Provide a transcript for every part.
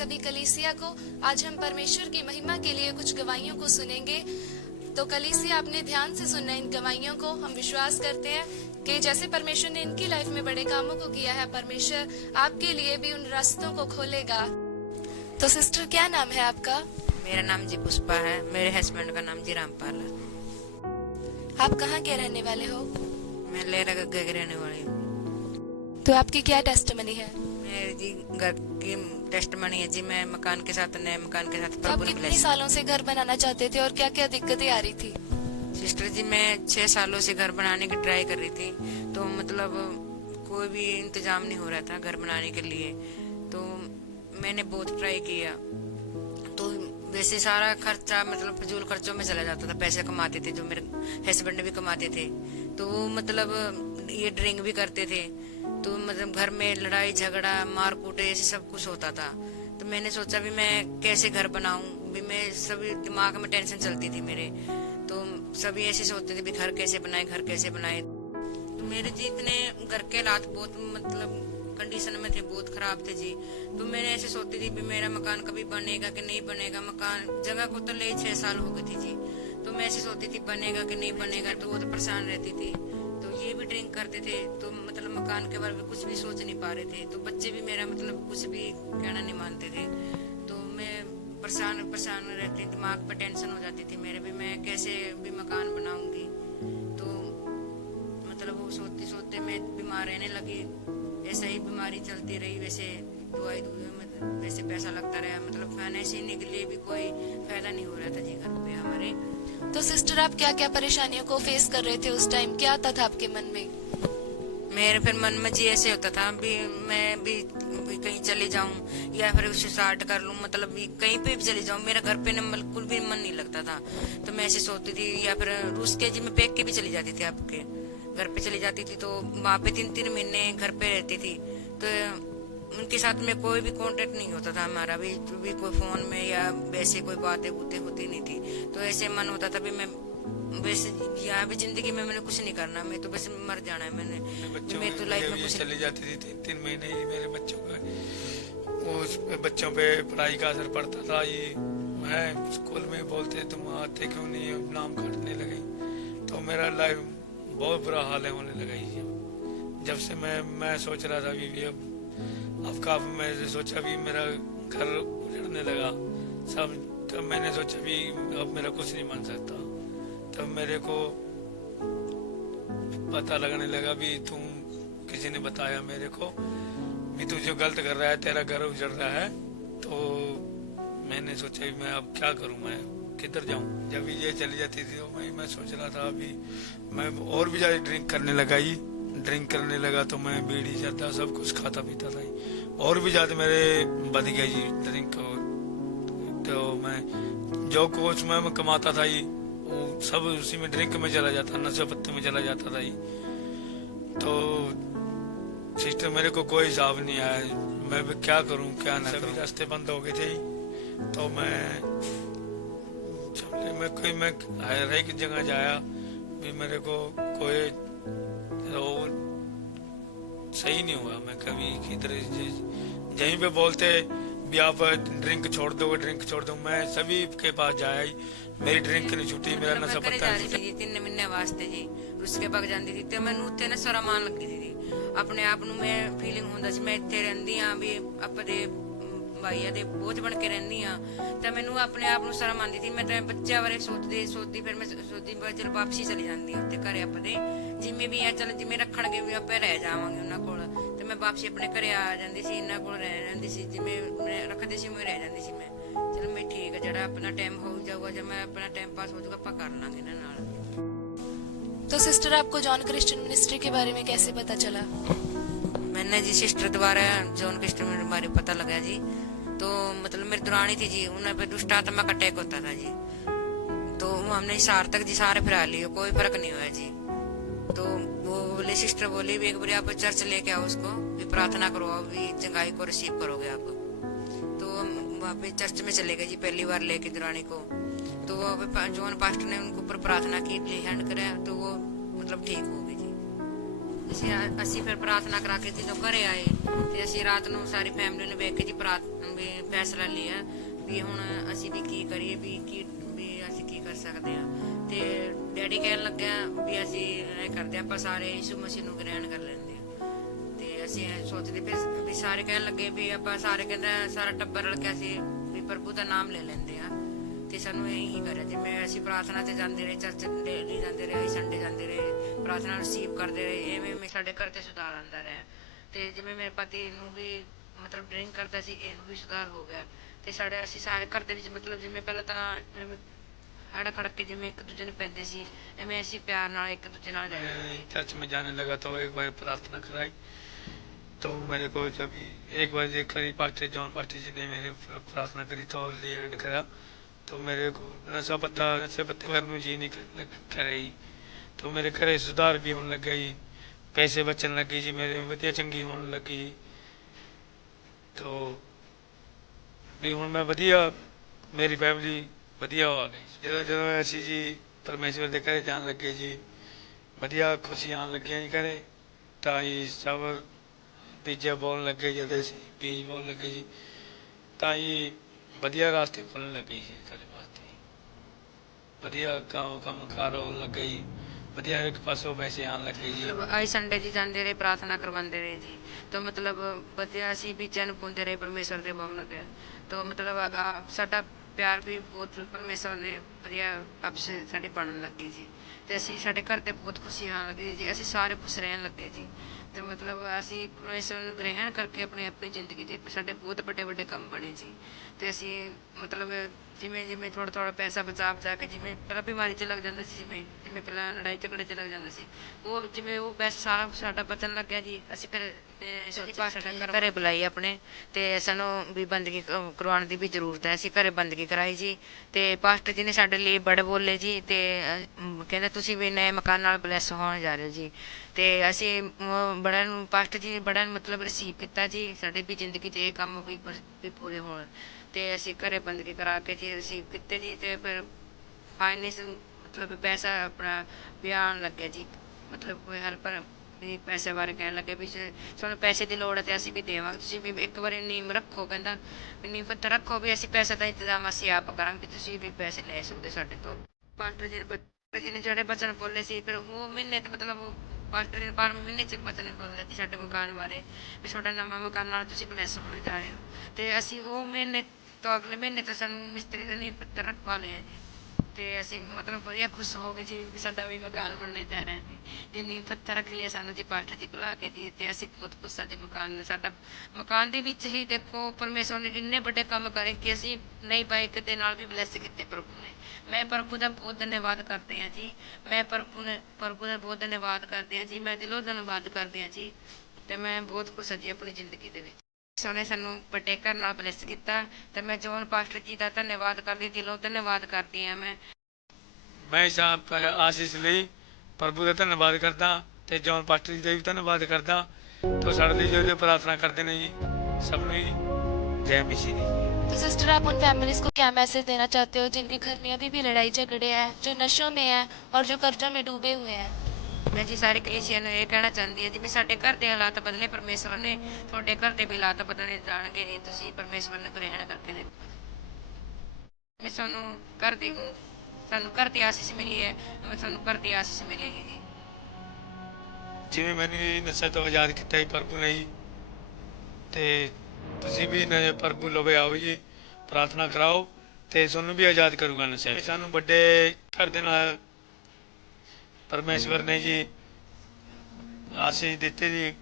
सभी कलीसिया को। आज हम परमेश्वर की महिमा के लिए कुछ गवाहियों को सुनेंगे। तो कलीसिया आपने ध्यान से सुनना इन गवाहियों को। हम विश्वास करते हैं कि जैसे परमेश्वर ने इनकी लाइफ में बड़े कामों को किया है, परमेश्वर आपके लिए भी उन रास्तों को खोलेगा। तो सिस्टर, क्या नाम है आपका? मेरा नाम जी पुष्पा है। मेरे हस्बैंड का नाम जी रामपाल है। आप कहाँ के रहने वाले हो? मैं लेरा गग्गे की रहने वाली हूँ। तो आपकी क्या टेस्टमनी है? मेरे जी घर की टेस्टमनी है जी। मैं मकान के साथ, नए मकान के साथ तो आप कितने सालों से घर बनाना चाहते थे और क्या क्या दिक्कतें आ रही थी? सिस्टर जी, मैं 6 सालों से घर बनाने की ट्राई कर रही थी। तो मतलब कोई भी इंतजाम नहीं हो रहा था घर बनाने के लिए। तो मैंने बहुत ट्राई किया। तो वैसे सारा खर्चा मतलब फिजूल खर्चों में चला जाता था। पैसे कमाते थे जो मेरे हस्बैंड भी कमाते थे। तो वो मतलब ये ड्रिंक भी करते थे। तो मतलब घर में लड़ाई झगड़ा मार कूट ऐसे सब कुछ होता था। तो मैंने सोचा भी मैं कैसे घर बनाऊं। भी मैं सभी दिमाग में टेंशन चलती थी मेरे। तो सभी ऐसे सोचते थे भी घर कैसे बनाए, घर कैसे बनाए। तो मेरे जी इतने घर के हालात बहुत मतलब कंडीशन में थे, बहुत खराब थे जी। तो मैंने ऐसे सोचती थी भी मेरा मकान कभी बनेगा कि नहीं बनेगा। मकान जगह को तो ले 6 साल हो गए थे जी। तो मैं ऐसे सोचती थी बनेगा कि नहीं बनेगा। तो वो तो परेशान रहती थी। तो ये भी ड्रिंक करते थे। तो मतलब मकान के बारे में कुछ भी सोच नहीं पा रहे थे। तो बच्चे भी मेरा मतलब कुछ भी कहना नहीं मानते थे। तो मैं परेशान परेशान रहती, दिमाग पर टेंशन हो जाती थी मेरे भी, मैं कैसे भी मकान बनाऊंगी। तो मतलब वो सोचते सोचते मैं बीमार रहने लगी। ऐसा ही बीमारी चलती रही। वैसे दवाई में वैसे पैसा लगता रहा। मतलब खाने सीने के लिए भी कोई फायदा नहीं हो रहा था जी घर पे हमारे। तो सिस्टर, आप क्या क्या परेशानियों को फेस कर रहे थे उस टाइम? क्या आता था आपके मन में? मेरे फिर मन में जी ऐसे होता था भी मैं भी कहीं चले जाऊं या फिर उसे स्टार्ट कर लूं। मतलब भी कहीं पे भी चले जाऊं, मेरा घर पे न बिल्कुल भी मन नहीं लगता था। तो मैं ऐसे सोचती थी। या फिर रूस के जी में पैक के भी चली जाती थी, आपके घर पे चली जाती थी। तो वहां पे 3-3 महीने घर पे रहती थी। तो उनके साथ में कोई भी कांटेक्ट नहीं होता था हमारा भी कोई फोन में या वैसे कोई बातें बूतें होती नहीं थी। तो ऐसे मन होता था भी मैं वैसे यहाँ भी जिंदगी में मैंने कुछ नहीं करना, मैं तो बस मर जाना है। मैंने मेरी तो लाइफ में कुछ चली जाती थी। 3-3 महीने ही मेरे बच्चों का उस बच्चों पे पढ़ाई का असर पड़ता था। ये मैं स्कूल में बोलते तुम आते क्यों नहीं, नाम काटने लगे। तो मेरा लाइफ बहुत बुरा हाल है होने लगा ही। जब से मैं सोच रहा था भी अब काफी मैं सोचा भी मेरा घर उजड़ने लगा सब। तब मैंने सोचा भी अब मेरा कुछ नहीं बन सकता। तब मेरे को पता लगने लगा भी तुम किसी ने बताया मेरे को भी तू जो गलत कर रहा है, तेरा घर उजड़ रहा है। तो मैंने सोचा भी मैं अब क्या करूं, मैं किधर जाऊं। जब ये चली जाती थी तो मैं सोच रहा था अभी मैं और भी ज्यादा ड्रिंक करने लगा ही। ड्रिंक करने लगा तो मैं बीड़ी जर्दा सब कुछ खाता पीता था और भी ज्यादा मेरे बढ़ गया जी ड्रिंक। तो मैं जो कुछ मैं कमाता था ये वो सब उसी में ड्रिंक में चला जाता, नशे पत्ते में चला जाता था ये। तो सिस्टर मेरे को कोई हिसाब नहीं आया, मैं भी क्या करूं क्या ना करूं। रास्ते बंद हो गए थे। तो मैं हर एक जगह जाया भी मेरे को कोई सही नहीं हुआ। मैं कभी किधर यहीं पे बोलते भी आप ड्रिंक छोड़ दो, ड्रिंक छोड़ दो। मैं सभी के पास जाया ही, मेरी ड्रिंक नहीं छुट्टी, मेरा नशा पत्ता जी 3 महीने वास्ते जी उसके बाद जाती थी। तो मैं उत्थे ना शर्म आन लगी थी अपने आप ਨੂੰ। मैं फीलिंग ਹੁੰਦਾ ਸੀ मैं ਇੱਥੇ ਰਹਿੰਦੀ ਆ ਵੀ ਆਪਣੇ ਭਾਈਆ ਦੇ ਬੋਝ ਬਣ ਕੇ ਰਹਿੰਦੀ ਆ। ਤਾਂ ਮੈਨੂੰ ਆਪਣੇ ਆਪ ਨੂੰ ਸ਼ਰਮ ਆਉਂਦੀ ਸੀ। ਮੈਂ ਤਾਂ ਬੱਚਿਆਂ ਬਾਰੇ ਸੋਚਦੀ ਫਿਰ ਮੈਂ ਸੋਚਦੀ ਚਲ ਵਾਪਸੀ ਚਲੀ ਜਾਂਦੀ ਉੱਥੇ ਘਰੇ ਆਪਣੇ ਜਿਵੇਂ ਵੀ ਆ। ਚਲ ਜਿਵੇਂ ਰੱਖਣਗੇ ਵੀ ਆਪੇ ਰਹਿ ਜਾਵਾਂਗੇ ਉਹਨਾਂ ਕੋਲ। ਤੇ ਮੈਂ ਵਾਪਸੀ ਆਪਣੇ ਘਰੇ ਆ ਜਾਂਦੀ ਸੀ, ਇਹਨਾਂ ਕੋਲ ਰਹਿ ਜਾਂਦੀ ਸੀ। ਜਿਵੇਂ ਰੱਖਦੇ ਸੀ ਮੈਂ ਰਹਿ ਜਾਂਦੀ ਸੀ। ਮੈਂ ਚਲ ਮੈਂ ਠੀਕ ਆ, ਜਿਹੜਾ ਆਪਣਾ ਟਾਈਮ ਹੋ ਜਾਊਗਾ ਜਦ ਮੈਂ ਆਪਣਾ टाइम पास हो जाऊगा ਆਪਾਂ कर ਲਾਂਗੇ ਇਹਨਾਂ ਨਾਲ। तो सिस्टर, आपको जॉन क्रिश्चियन मिनिस्ट्री के बारे में कैसे पता चला? मैंने जी सिस्टर द्वारा जॉन क्रिश्चियन के बारे में पता लगा जी। तो मतलब मेरी दुरानी थी जी, उन्हें पे दुष्ट आत्मा का अटैक होता था जी। तो हमने सार्थक जी सारे फिरा लिए, कोई फर्क नहीं हुआ जी। तो वो बोले सिस्टर बोली भी एक बार आप चर्च लेके आओ उसको, भी प्रार्थना करो, अभी चंगाई को रिसीव करोगे आप। तो वहाँ पे चर्च में चले गए जी पहली बार लेके दुरानी को। तो वो जॉन पास्टर ने उनको ऊपर प्रार्थना की, हैंड कराया तो वो मतलब ठीक हो गई जी। ਅਸੀਂ ਫਿਰ ਪ੍ਰਾਰਥਨਾ ਕਰਾ ਕੇ ਜਦੋਂ ਘਰੇ ਆਏ ਤੇ ਅਸੀਂ ਰਾਤ ਨੂੰ ਸਾਰੀ ਫੈਮਿਲੀ ਨੇ ਵੇਖ ਕੇ ਜੀ ਵੀ ਫੈਸਲਾ ਲਿਆ ਵੀ ਹੁਣ ਅਸੀਂ ਵੀ ਕੀ ਕਰੀਏ ਵੀ ਅਸੀਂ ਕੀ ਕਰ ਸਕਦੇ ਆ। ਤੇ ਡੈਡੀ ਕਹਿਣ ਲੱਗਿਆ ਵੀ ਅਸੀਂ ਇਹ ਕਰਦੇ ਆਪਾਂ ਸਾਰੇ ਯਿਸੂ ਮਸੀਹ ਨੂੰ ਗ੍ਰਹਿਣ ਕਰ ਲੈਂਦੇ ਆ। ਤੇ ਅਸੀਂ ਸੋਚਦੇ ਫਿਰ ਵੀ ਸਾਰੇ ਕਹਿਣ ਲੱਗੇ ਵੀ ਆਪਾਂ ਸਾਰੇ ਕਹਿੰਦਾ ਸਾਰਾ ਟੱਬਰ ਰਲ ਕੇ ਅਸੀਂ ਵੀ ਪ੍ਰਭੂ ਦਾ ਨਾਮ ਲੈ ਲੈਂਦੇ ਆ। ਤੇ ਸਾਨੂੰ ਇਹੀ ਕਰਿਆ ਜਿਵੇਂ ਅਸੀਂ ਪ੍ਰਾਰਥਨਾ ਤੇ ਜਾਂਦੇ ਰਹੇ, ਚਰਚ ਡੇਲੀ ਜਾਂਦੇ ਰਹੇ, ਸੰਡੇ ਜਾਂਦੇ ਰਹੇ, ਪ੍ਰਾਰਥਨਾ ਰਿਸੀਵ ਕਰਦੇ ਰਹੇ, ਐਵੇਂ ਸਾਡੇ ਘਰ ਤੇ ਸੁਧਾਰ ਆਉਂਦਾ ਰਿਹਾ। ਤੇ ਜਿਵੇਂ ਮੇਰੇ ਪਤੀ ਨੂੰ ਵੀ ਮਤਲਬ ਡਰਿੰਕ ਕਰਦਾ ਸੀ, ਇਹਨੂੰ ਵੀ ਸੁਧਾਰ ਹੋ ਗਿਆ। ਤੇ ਸਾਡੇ ਅਸੀਂ ਸਾਰੇ ਘਰ ਦੇ ਵਿੱਚ ਮਤਲਬ ਜਿਵੇਂ ਪਹਿਲਾਂ ਤਾਂ ਹੜਾ ਖੜਕ के जिम्मे एक दूजे ने पैदे सी एवं ऐसी प्यार नाल एक दूजे नाल रहते। चर्च में जाने लगा तो एक बार प्रार्थना कराई तो मेरे को जब एक बार एक पास्टर जॉन पास्टर जी ने मेरे प्रार्थना करी तो लीड करा तो मेरे को नशे पत्ते करने जी नहीं करे तो मेरे घरे सुधार भी होने लग गई, पैसे बचन लगे जी, मेरे वधिया चंगी होने लगी। तो भी हुण मैं वधिया मेरी फैमिली वधिया हो गई ਜਦੋਂ ਜਦੋਂ ਅਸੀਂ ਜੀ ਪਰਮੇਸ਼ਵਰ ਦੇ ਘਰੇ ਜਾਣ ਲੱਗੇ ਜੀ, ਵਧੀਆ ਖੁਸ਼ੀ ਆਉਣ ਲੱਗੀਆਂ ਜੀ ਘਰੇ। ਤਾਂ ਜੀ ਸਭ ਬੀਜੇ ਬੋਲਣ ਲੱਗੇ, ਜਦੋਂ ਅਸੀਂ ਬੀਜ ਬੋਲਣ ਲੱਗੇ ਜੀ ਤਾਂ ਜੀ ਵਧੀਆ ਰਾਸਤੇ ਖੁੱਲ੍ਹਣ ਲੱਗੇ ਜੀ ਸਾਡੇ ਵਾਸਤੇ। ਵਧੀਆ ਕੰਮ ਕਾਰ ਹੋਣ ਲੱਗੇ ਜੀ, ਵਧੀਆ ਇੱਕ ਪਾਸੋਂ ਪੈਸੇ ਆਉਣ ਲੱਗੇ ਜੀ। ਆਏ ਸੰਡੇ ਜੀ ਜਾਂਦੇ ਰਹੇ, ਪ੍ਰਾਰਥਨਾ ਕਰਵਾਉਂਦੇ ਰਹੇ ਜੀ। ਤਾਂ ਮਤਲਬ ਵਧੀਆ ਅਸੀਂ ਬੀਜਾਂ ਨੂੰ ਪਾਉਂਦੇ ਰਹੇ ਪਰਮੇਸ਼ਵਰ ਦੇ ਭਵਨ ਤੇ। ਤਾਂ ਮਤਲਬ ਸਾਡਾ ਪਿਆਰ ਵੀ ਬਹੁਤ ਪਰਮੇਸ਼ਵਰ ਨੇ ਵਧੀਆ ਆਪਸ ਸਾਡੇ ਬਣਨ ਲੱਗੇ ਜੀ। ਤੇ ਅਸੀਂ ਸਾਡੇ ਘਰ ਤੇ ਬਹੁਤ ਖੁਸ਼ੀ ਆਉਣ ਲੱਗੀ ਜੀ, ਅਸੀਂ ਸਾਰੇ ਖੁਸ਼ ਰਹਿਣ ਲੱਗੇ ਜੀ। ਤੇ ਮਤਲਬ ਅਸੀਂ ਪਰਮੇਸ਼ਵਰ ਨੂੰ ਗ੍ਰਹਿਣ ਕਰਕੇ ਆਪਣੀ ਜ਼ਿੰਦਗੀ ਦੇ ਸਾਡੇ ਬਹੁਤ ਵੱਡੇ ਕੰਮ ਬਣੇ ਜੀ। ਤੇ ਅਸੀਂ ਮਤਲਬ ਜਿਵੇਂ ਥੋੜਾ ਪੈਸਾ ਬਚਾ ਕੇ, ਜਿਵੇਂ ਪਹਿਲਾਂ ਬਿਮਾਰੀ 'ਚ ਲੱਗ ਜਾਂਦਾ ਸੀ, ਜਿਵੇਂ ਪਹਿਲਾਂ ਲੜਾਈ ਝਗੜੇ 'ਚ ਲੱਗ ਜਾਂਦਾ ਸੀ, ਉਹ ਜਿਵੇਂ ਉਹ ਪੈਸਾ ਸਾਰਾ ਸਾਡਾ ਬਚਣ ਲੱਗਿਆ ਜੀ। ਅਸੀਂ ਫਿਰ ਘਰੇ ਬੁਲਾਈ ਆਪਣੇ ਤੇ ਸਾਨੂੰ ਵੀ ਬੰਦਗੀ ਕਰਵਾਉਣ ਦੀ ਵੀ ਜ਼ਰੂਰਤ ਹੈ। ਅਸੀਂ ਘਰੇ ਬੰਦਗੀ ਕਰਾਈ ਜੀ। ਤੇ ਪਾਸਟਰ ਜੀ ਨੇ ਸਾਡੇ ਲਈ ਬੜੇ ਬੋਲੇ ਜੀ ਤੇ ਕਹਿੰਦੇ ਤੁਸੀਂ ਵੀ ਨਏ ਮਕਾਨ ਨਾਲ ਬਲੈਸ ਹੋਣ ਜਾ ਰਹੇ ਹੋ ਜੀ। ਤੇ ਅਸੀਂ ਬੜਿਆਂ ਨੂੰ ਪਾਸਟਰ ਜੀ ਬੜਿਆਂ ਨੂੰ ਮਤਲਬ ਰਿਸੀਵ ਕੀਤਾ ਜੀ। ਸਾਡੀ ਵੀ ਜ਼ਿੰਦਗੀ 'ਚ ਇਹ ਕੰਮ ਵੀ ਪੂਰੇ ਹੋਣ ਤੇ ਅਸੀਂ ਘਰੇ ਬੰਦਗੀ ਕਰਾ ਕੇ ਜੀ ਰਿਸੀਵ ਕੀਤੇ ਜੀ। ਤੇ ਫਿਰ ਫਾਈਨੈਂਸ ਮਤਲਬ ਪੈਸਾ ਆਪਣਾ ਵੀ ਆਉਣ ਲੱਗਿਆ ਜੀ। ਮਤਲਬ ਕੋਈ ਹੈਲਪਰ ਵੀ ਪੈਸੇ ਬਾਰੇ ਕਹਿਣ ਲੱਗੇ ਵੀ ਸਾਨੂੰ ਪੈਸੇ ਦੀ ਲੋੜ ਹੈ ਤੇ ਅਸੀਂ ਵੀ ਦੇਵਾਂਗੇ, ਤੁਸੀਂ ਵੀ ਇੱਕ ਵਾਰੀ ਨੀਮ ਰੱਖੋ, ਕਹਿੰਦਾ ਵੀ ਨੀਮ ਪੱਥਰ ਰੱਖੋ ਵੀ ਅਸੀਂ ਪੈਸੇ ਦਾ ਇੰਤਜ਼ਾਮ ਅਸੀਂ ਆਪ ਕਰਾਂਗੇ, ਤੁਸੀਂ ਵੀ ਪੈਸੇ ਲੈ ਸਕਦੇ ਸਾਡੇ ਤੋਂ। ਪਾਸਟਰ ਜੀ ਨੇ ਜਿਹੜੇ ਬਚਨ ਬੋਲੇ ਸੀ ਫਿਰ ਉਹ ਮਹੀਨੇ ਤੇ ਮਤਲਬ ਪਾਸਟਰ ਨੇ ਪਰ ਮਹੀਨੇ 'ਚ ਬਚਨ ਬੋਲੇ ਸੀ ਸਾਡੇ ਮਕਾਨ ਬਾਰੇ ਵੀ ਤੁਹਾਡਾ ਨਵਾਂ ਮਕਾਨ ਨਾਲ ਤੁਸੀਂ ਬਲੈਸ ਹੋਣੇ ਜਾ ਰਹੇ ਹੋ। ਤੇ ਅਸੀਂ ਉਹ ਮਹੀਨੇ ਤੋਂ ਅਗਲੇ ਮਹੀਨੇ ਤੋਂ ਸਾਨੂੰ ਮਿਸਤਰੀ ਦਾ ਨੀਮ ਪੱਥਰ ਰਖਵਾ ਲਿਆ ਜੀ। ਤੇ ਅਸੀਂ ਮਤਲਬ ਵਧੀਆ ਖੁਸ਼ ਹੋ ਗਏ ਜੀ ਵੀ ਸਾਡਾ ਵੀ ਮਕਾਨ ਬਣਨੇ ਜਾ ਰਿਹਾ ਸੀ। ਜੇ ਨੀਂਹ ਪੱਥਰ ਰੱਖ ਲਿਆ ਸਾਨੂੰ ਜੀ ਪਾਸਟਰ ਜੀ ਬੁਲਾ ਕੇ ਜੀ, ਤੇ ਅਸੀਂ ਬਹੁਤ ਖੁਸ਼ ਸਾਡੇ ਮਕਾਨ ਸਾਡਾ ਮਕਾਨ ਦੇ ਵਿੱਚ ਹੀ ਦੇਖੋ ਪਰਮੇਸ਼ਵਰ ਨੇ ਇੰਨੇ ਵੱਡੇ ਕੰਮ ਕਰੇ ਕਿ ਅਸੀਂ ਨਹੀਂ ਪਾਏ ਕਿਤੇ ਨਾਲ ਵੀ ਬਲੈਸ ਕੀਤੇ ਪ੍ਰਭੂ ਨੇ। ਮੈਂ ਪ੍ਰਭੂ ਦਾ ਬਹੁਤ ਧੰਨਵਾਦ ਕਰਦੇ ਹਾਂ ਜੀ। ਮੈਂ ਪ੍ਰਭੂ ਦਾ ਬਹੁਤ ਧੰਨਵਾਦ ਕਰਦੇ ਹਾਂ ਜੀ। ਮੈਂ ਦਿਲੋਂ ਧੰਨਵਾਦ ਕਰਦੇ ਹਾਂ ਜੀ। ਤੇ ਮੈਂ ਬਹੁਤ ਖੁਸ਼ ਹਾਂ ਜੀ ਆਪਣੀ ਜ਼ਿੰਦਗੀ ਦੇ ਵਿੱਚ। ਉਹਨੇ ਸਾਨੂੰ ਵੱਡੇ ਘਰ ਨਾਲ ਬਲੈਸ ਕੀਤਾ ਤੇ ਮੈਂ ਜੋਨ ਪਾਸਟਰ ਜੀ ਦਾ ਧੰਨਵਾਦ ਕਰਦੀ, ਦਿਲੋਂ ਧੰਨਵਾਦ ਕਰਦੀ ਹਾਂ। ਮੈਂ ਇਸ ਆਸ਼ੀਸ਼ ਲਈ ਪ੍ਰਭੂ ਦਾ ਧੰਨਵਾਦ ਕਰਦਾ ਤੇ ਜੌਨ ਪਾਸਟਰ ਜੀ ਦਾ ਵੀ ਧੰਨਵਾਦ ਕਰਦਾ। तो ਸਾਡੇ ਲਈ जो प्रार्थना करते हैं जी, सबने जय मसीह जी। तो सिस्टर आप उन फैमिलीज को क्या मैसेज देना चाहते हो जिनके घर में अभी भी लड़ाई झगड़े हैं, जो नशों में हैं और जो कर्जों में डूबे हुए हैं? ਮੈਂ ਜੀ ਸਾਰੇ ਕਲੀਸਿਆਂ ਨੂੰ ਇਹ ਕਹਿਣਾ ਚਾਹੁੰਦੀ ਹਾਂ ਜੀ ਵੀ ਸਾਡੇ ਘਰ ਦੇ ਹਾਲਾਤ ਬਦਲੇ ਪਰਮੇਸ਼ਵਰ ਨੇ, ਤੁਹਾਡੇ ਘਰ ਦੇ ਵੀ ਹਾਲਾਤ ਬਦਲਣੇ ਜਾਣਗੇ ਜੀ। ਤੁਸੀਂ ਪਰਮੇਸ਼ਵਰ ਨੂੰ ਗ੍ਰਹਿਣ ਕਰਕੇ ਦੇਖੋ। ਮੈਂ ਸਾਨੂੰ ਘਰ ਦੀ ਆਸੀਸ ਮਿਲੀ ਹੈ, ਸਾਨੂੰ ਘਰ ਦੀ ਆਸੀਸ ਮਿਲੇਗੀ ਜੀ। ਜਿਵੇਂ ਮੈਨੂੰ ਨਸ਼ੇ ਤੋਂ ਆਜ਼ਾਦ ਕੀਤਾ ਜੀ ਪ੍ਰਭੂ ਨੇ ਜੀ, ਤੇ ਤੁਸੀਂ ਵੀ ਪ੍ਰਭੂ ਲਵੇ ਆਓ ਜੀ, ਪ੍ਰਾਰਥਨਾ ਕਰਾਓ ਤੇ ਤੁਹਾਨੂੰ ਵੀ ਆਜ਼ਾਦ ਕਰੂਗਾ ਨਸ਼ੇ। ਸਾਨੂੰ ਵੱਡੇ ਘਰ ਦੇ ਨਾਲ ਪਰਮੇਸ਼ਵਰ ਨੇ ਜੀ ਆਸ਼ੀਸ਼ ਦਿੱਤੀ ਜੀ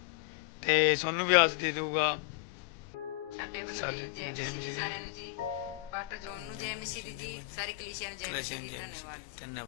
ਤੇ ਤੁਹਾਨੂੰ ਵੀ ਆਸ ਦੇ ਦਊਗਾ। ਸਾਡੇ ਵੱਲੋਂ ਜੈ ਮਸੀਹ ਜੀ ਸਾਰਿਆਂ ਨੂੰ ਜੀ। ਪਾਸਟਰ ਜੋਨ ਨੂੰ ਜੈ ਮਸੀਹ ਜੀ, ਸਾਰੀ ਕਲੀਸਿਆ ਨੂੰ ਜੈ ਮਸੀਹ ਜੀ। ਧੰਨਵਾਦ।